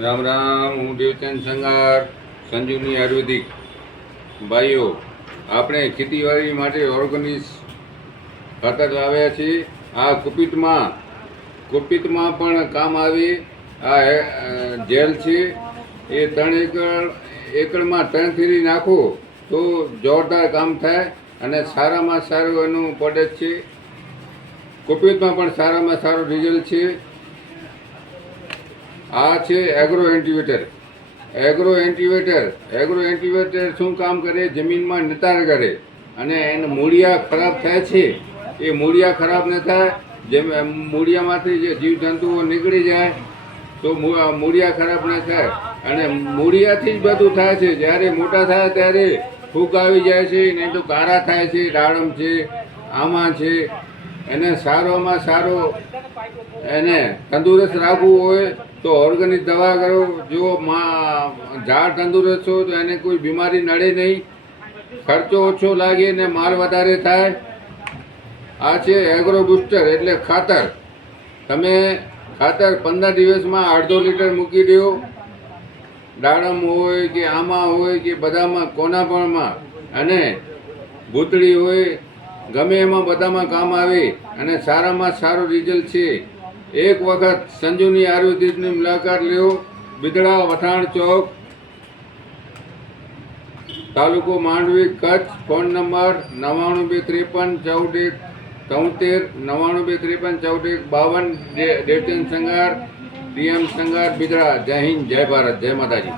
રામ રામ, હું દેવચંદ સંગાર, સંજીવની આયુર્વેદિક. ભાઈઓ, આપણે ખેતીવાડી માટે ઓર્ગેનિક ખાતર લાવ્યા છીએ. આ કુપિતમાં પણ કામ આવે. આ જેલ છે એ 3 એકરમાં 3 થેલી નાખો તો જોરદાર કામ થાય અને સારામાં સારું એનું પ્રોડક્ટ છે. કુપિતમાં પણ સારામાં સારું રિઝલ્ટ છે. આ છે એગ્રો એન્ટીવેટર શું કામ કરે? જમીનમાં નિતાર કરે અને એને મૂળિયા ખરાબ થાય છે એ મૂળિયા ખરાબ ન થાય. જેમ મૂળિયામાંથી જે જીવજંતુઓ નીકળી જાય તો મૂળિયા ખરાબ ન થાય. અને મૂળિયાથી જ બધું થાય છે. જ્યારે મોટા થાય ત્યારે ફૂગ આવી જાય છે, નહીં તો કારા થાય છે. દાડમ છે, આમાં છે. એને સારોમાં સારો એને તંદુરસ્ત રાખવું હોય તો ઓર્ગેનિક દવા કરો. જો ઝાડ તંદુરસ્ત હોય તો એને કોઈ બીમારી નડે નહીં, ખર્ચો ઓછો લાગે ને માલ વધારે થાય. આ છે એગ્રો બુસ્ટર એટલે ખાતર. તમે ખાતર 15 દિવસમાં અડધો લીટર મૂકી દો. દાડમ હોય કે આમાં હોય કે બધામાં કોના પણમાં, અને ભૂતળી હોય, ગમે એમાં બધામાં કામ આવે અને સારામાં સારું રિઝલ્ટ છે. એક વખત સંજીવની આયુર્વેદિકની મુલાકાત લ્યો. બિદડા, વથાણ ચોક, તાલુકો Mandvi, Kutch. Phone number 99235373 9923531452. Devchand Sangar, DM Sangar, Bidada. જય હિન્દ, જય ભારત, જય માતાજી.